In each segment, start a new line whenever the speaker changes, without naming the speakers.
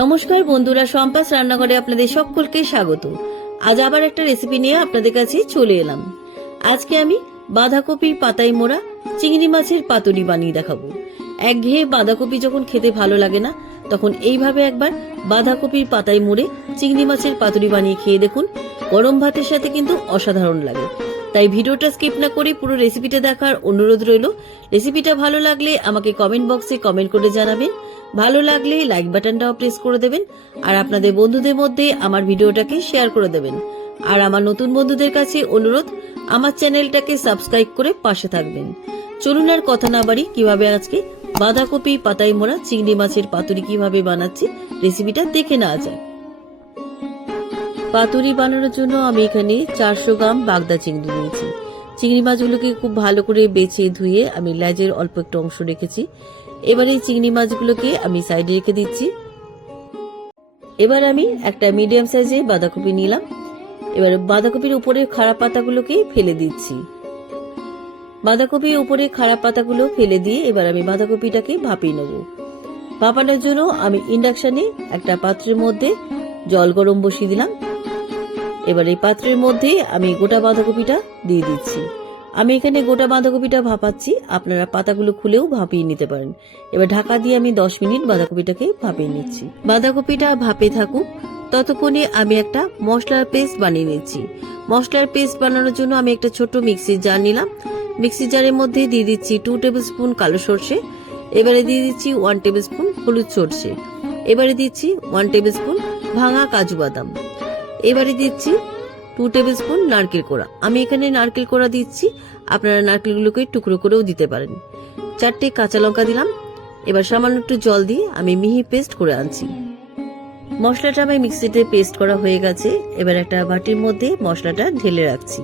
নমস্কার বন্ধুরা সম্পাস রান্নাঘরে আপনাদের সকলকে স্বাগত। আজ আবার একটা রেসিপি নিয়ে আপনাদের কাছে চলে এলাম। আজকে আমি বাঁধাকপির পাতায় মোড়া চিংড়ি মাছের পাতুরি বানিয়ে দেখাবো। একঘেয়ে বাঁধাকপি যখন খেতে ভালো লাগে না, তখন এইভাবে একবার বাঁধাকপির পাতায় মুড়ে চিংড়ি মাছের পাতুরি বানিয়ে খেয়ে দেখুন। গরম ভাতের সাথে কিন্তু অসাধারণ লাগে। তাই ভিডিওটা স্কিপ না করে পুরো রেসিপিটা দেখার অনুরোধ রইল। রেসিপিটা ভালো লাগলে আমাকে কমেন্ট বক্সে কমেন্ট করে জানাবেন। ভালো লাগলে লাইক বাটনটাও প্রেস করে দেবেন। আর আপনাদের বন্ধুদের মধ্যে আমার ভিডিওটাকে শেয়ার করে দেবেন। আর আমার নতুন বন্ধুদের কাছে অনুরোধ, আমার চ্যানেলটাকে সাবস্ক্রাইব করে পাশে থাকবেন। চলুন আর কথা না বাড়ি, কীভাবে আজকে বাঁধাকপি পাতায় মোড়া, চিংড়ি মাছের পাতুরি কীভাবে বানাচ্ছি, রেসিপিটা দেখে নেওয়া যায় পাতুরি বানানোর জন্য আমি এখানে চারশো গ্রাম বাগদা চিংড়ি নিয়েছি। চিংড়ি মাছগুলোকে খুব ভালো করে বেছে ধুয়ে আমি লেজের অল্প একটু অংশ রেখেছি। এবার এই চিংড়ি মাছগুলোকে আমি সাইডে রেখে দিচ্ছি। এবার আমি একটা মিডিয়াম সাইজে বাঁধাকপি নিলাম। এবার বাঁধাকপির উপরে খারাপ পাতাগুলোকে ফেলে দিচ্ছি। বাঁধাকপির উপরে খারাপ পাতাগুলো ফেলে দিয়ে এবার আমি বাঁধাকপিটাকে ভাপিয়ে নেব। ভাপানোর জন্য আমি ইন্ডাকশনে একটা পাত্রের মধ্যে জল গরম বসিয়ে দিলাম। এবার এই পাত্রের মধ্যে আমি গোটা বাঁধাকপিটা দিয়ে দিচ্ছি। আমি এখানে গোটা বাঁধাকপিটা ভাপাচ্ছি। আপনারা পাতাগুলো খুলেও ভাপিয়ে নিতে পারেন। এবার ঢাকা দিয়ে আমি দশ মিনিট বাঁধাকপিটাকে ভাপিয়ে নিচ্ছি। বাঁধাকপিটা ভাপে থাকুক, ততক্ষণে আমি একটা মশলার পেস্ট বানিয়ে নিচ্ছি। মশলার পেস্ট বানানোর জন্য আমি একটা ছোট মিক্সির জার নিলাম। মিক্সির জারের মধ্যে দিয়ে দিচ্ছি টু টেবিল স্পুন কালো সর্ষে। এবারে দিয়ে দিচ্ছি ওয়ান টেবিল স্পুন হলুদ সর্ষে। এবারে দিচ্ছি ওয়ান টেবিল স্পুন ভাঙা কাজু বাদাম। এবারে দিচ্ছি টু টেবিল স্পুন নারকেল কোড়া। আমি এখানে নারকেল কোড়া দিচ্ছি, আপনারা নারকেলগুলোকে টুকরো করেও দিতে পারেন। চারটে কাঁচা লঙ্কা দিলাম, এবার সামান্য একটু জল দিয়ে আমি মিহি পেস্ট করে আনছি। মশলাটা আমি মিক্সিতে পেস্ট করা হয়ে গেছে, এবার একটা বাটির মধ্যে মশলাটা ঢেলে রাখছি।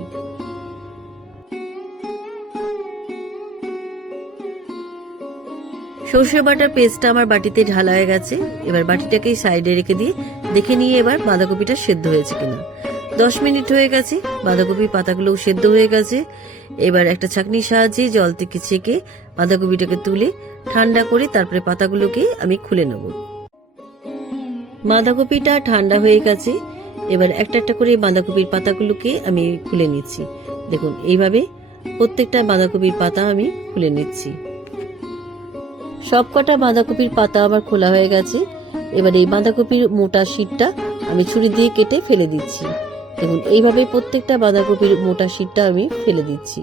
সর্ষে বাটার পেস্টটা আমার বাটিতে ঢালা হয়ে গেছে। এবার বাটিটাকে সাইডে রেখে দিয়ে দেখে নিয়ে এবার বাঁধাকপিটা সেদ্ধ হয়েছে কিনা। দশ মিনিট হয়ে গেছে, বাঁধাকপির পাতাগুলোও সেদ্ধ হয়ে গেছে। এবার একটা ছাঁকনির সাহায্যে জল থেকে ছেঁকে বাঁধাকপিটাকে তুলে ঠান্ডা করে তারপরে পাতাগুলোকে আমি খুলে নেব। বাঁধাকপিটা ঠান্ডা হয়ে গেছে, এবার একটা একটা করে বাঁধাকপির পাতাগুলোকে আমি খুলে নিচ্ছি। দেখুন, এইভাবে প্রত্যেকটা বাঁধাকপির পাতা আমি খুলে নিচ্ছি। সবকটা বাঁধাকপির পাতা আমার খোলা হয়ে গেছে। এবার এই বাঁধাকপির মোটা শীটটা আমি ছুরি দিয়ে কেটে ফেলে দিচ্ছি। দেখুন এইভাবে প্রত্যেকটা বাঁধাকপির মোটা শীটটা আমি ফেলে দিচ্ছি।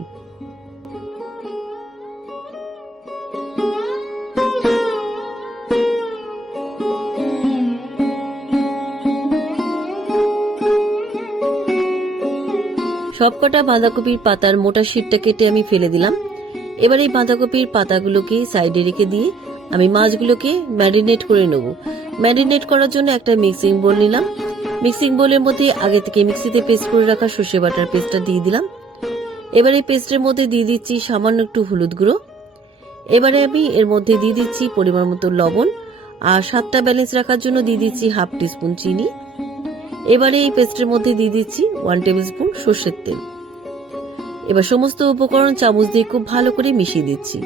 সবকটা বাঁধাকপির পাতার মোটা শীটটা কেটে আমি ফেলে দিলাম। এবার এই বাঁধাকপির পাতাগুলোকে সাইডে রেখে দিয়ে আমি মাছগুলোকে ম্যারিনেট করে নেব। ম্যারিনেট করার জন্য একটা মিক্সিং বোল নিলাম। মিক্সিং বোলের মধ্যে আগে থেকে মিক্সিতে পেস্ট করে রাখা সর্ষে বাটার পেস্টটা দিয়ে দিলাম। এবার এই পেস্টের মধ্যে দিয়ে দিচ্ছি সামান্য একটু হলুদ গুঁড়ো। এবারে আমি এর মধ্যে দিয়ে দিচ্ছি পরিমাণ মতো লবণ আর স্বাদটা ব্যালেন্স রাখার জন্য দিয়ে দিচ্ছি হাফ টিস্পুন চিনি। এবারে এই পেস্টের মধ্যে দিয়ে দিচ্ছি ওয়ান টেবিল স্পুন সর্ষের তেল। এবার সমস্ত উপকরণ চামচ দিয়ে খুব ভালো করে মিশিয়ে দিচ্ছি।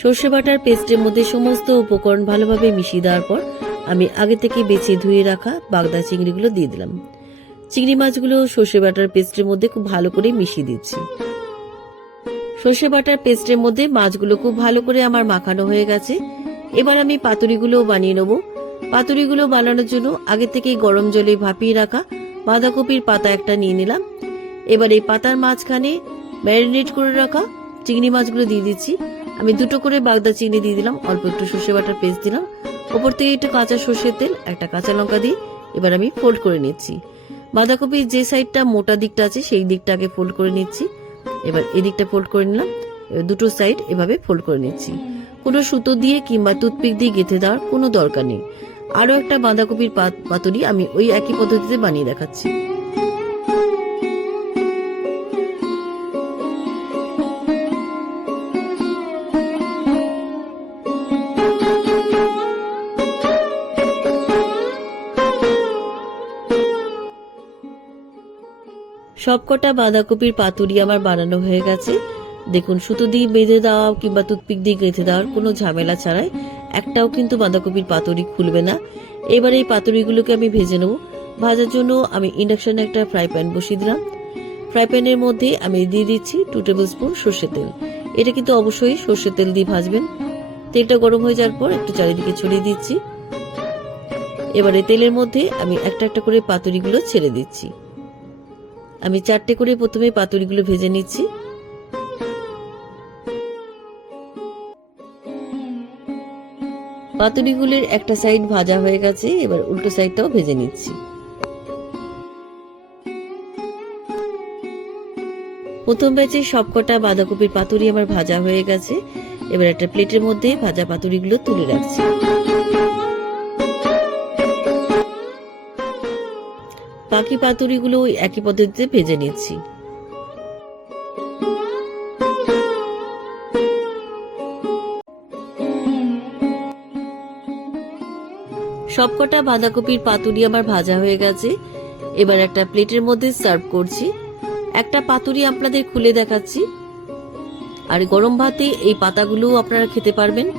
সর্ষে বাটার পেস্টের মধ্যে সমস্ত উপকরণ ভালোভাবে মিশিয়ে দেওয়ার পর আমি আগে থেকে বেছে ধুয়ে রাখা বাগদা চিংড়িগুলো দিয়ে দিলাম। চিংড়ি মাছগুলো সর্ষে বাটার পেস্টের মধ্যে খুব ভালো করে মিশিয়ে দিচ্ছি। সর্ষে বাটার পেস্টের মধ্যে মাছগুলো খুব ভালো করে আমার মাখানো হয়ে গেছে। এবার আমি পাতুরিগুলো বানিয়ে নেব। পাতুরিগুলো বানানোর জন্য আগে থেকে গরম জলে ভাপিয়ে রাখা বাঁধাকপির পাতা একটা নিয়ে নিলাম। এবার এই পাতার মাঝখানে ম্যারিনেট করে রাখা চিংড়ি মাছগুলো দিয়ে দিচ্ছি। আমি দুটো করে বাগদা চিংড়ি দিয়ে দিলাম, অল্প একটু সর্ষে বাটার পেস্ট দিলাম। ওপর থেকে একটু কাঁচা সর্ষের তেল, একটা কাঁচা লঙ্কা দিয়ে এবার আমি ফোল্ড করে নিচ্ছি। বাঁধাকপির যে সাইডটা মোটা দিকটা আছে, সেই দিকটা আগে ফোল্ড করে নিচ্ছি। এবার এদিকটা ফোল্ড করে নিলাম দুটো সাইড এভাবে ফোল্ড করে নিচ্ছি। কোনো সুতো দিয়ে কিংবা টুথপিক দিয়ে গেঁথে দেওয়ার কোনো দরকার নেই। আরও একটা বাঁধাকপির পাত- পাতুরি আমি ওই একই পদ্ধতিতে বানিয়ে দেখাচ্ছি। সবকটা বাঁধাকপির পাতুরি আমার বানানো হয়ে গেছে। দেখুন, সুতো দিয়ে বেঁধে দেওয়া কিংবা টুথপিক দিয়ে গেঁথে দেওয়ার কোনো ঝামেলা ছাড়াই একটাও কিন্তু বাঁধাকপির পাতুরি খুলবে না। এবার এই পাতুরিগুলোকে আমি ভেজে নেব। ভাজার জন্য আমি ইন্ডাকশনে একটা ফ্রাই প্যান বসিয়ে দিলাম। ফ্রাই প্যানের মধ্যে আমি দিয়ে দিচ্ছি টু টেবিল স্পুন সর্ষের তেল। এটা কিন্তু অবশ্যই সর্ষের তেল দিয়ে ভাজবেন। তেলটা গরম হয়ে যাওয়ার পর একটু চারিদিকে ছড়িয়ে দিচ্ছি। এবারে তেলের মধ্যে আমি একটা একটা করে পাতুরিগুলো ছেড়ে দিচ্ছি। আমি চারটে করে প্রথমে পাতুরিগুলো ভেজে নিচ্ছি। পাতুরিগুলির একটা সাইড ভাজা হয়ে গেছে, এবার উল্টো সাইডটাও ভেজে নিচ্ছি। প্রথম ব্যাচে সবকটা বাঁধাকপির পাতুরি আমার ভাজা হয়ে গেছে, এবার একটা প্লেটের মধ্যে ভাজা পাতুরিগুলো তুলে রাখছি। বাকি পাতুরিগুলো একই পদ্ধতিতে ভেজে নিচ্ছি। সবকটা বাঁধাকপির পাতুরি আমার ভাজা হয়ে গেছে। এবার একটা প্লেটের মধ্যে সার্ভ করছি। একটা পাতুরি আপনাদের খুলে দেখাচ্ছি। আর গরম ভাতে এই পাতাগুলোও আপনারা খেতে পারবেন।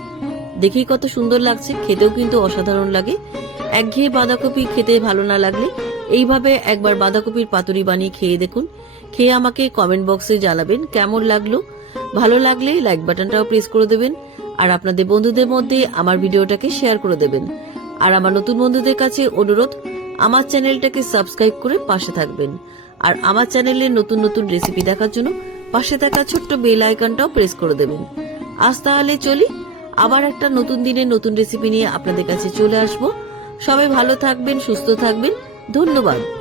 দেখেই কত সুন্দর লাগছে, খেতেও কিন্তু অসাধারণ লাগে। একঘেয়ে বাঁধাকপি খেতে ভালো না লাগলে এইভাবে একবার বাঁধাকপির পাতুরি বানিয়ে খেয়ে দেখুন। খেয়ে আমাকে কমেন্ট বক্সে জানাবেন কেমন লাগল। ভালো লাগলে লাইক বাটনটাও প্রেস করে দেবেন। আর আপনাদের বন্ধুদের মধ্যে আমার ভিডিওটাকে শেয়ার করে দেবেন। আর আমার নতুন বন্ধুদের কাছে অনুরোধ, আমার চ্যানেলটাকে সাবস্ক্রাইব করে পাশে থাকবেন। আর আমার চ্যানেলের নতুন নতুন রেসিপি দেখার জন্য পাশে থাকা ছোট্ট বেল আইকনটাও প্রেস করে দেবেন। আজ তাহলে চলি, আবার একটা নতুন দিনে নতুন রেসিপি নিয়ে আপনাদের কাছে চলে আসব। সবাই ভালো থাকবেন, সুস্থ থাকবেন। ধন্যবাদ।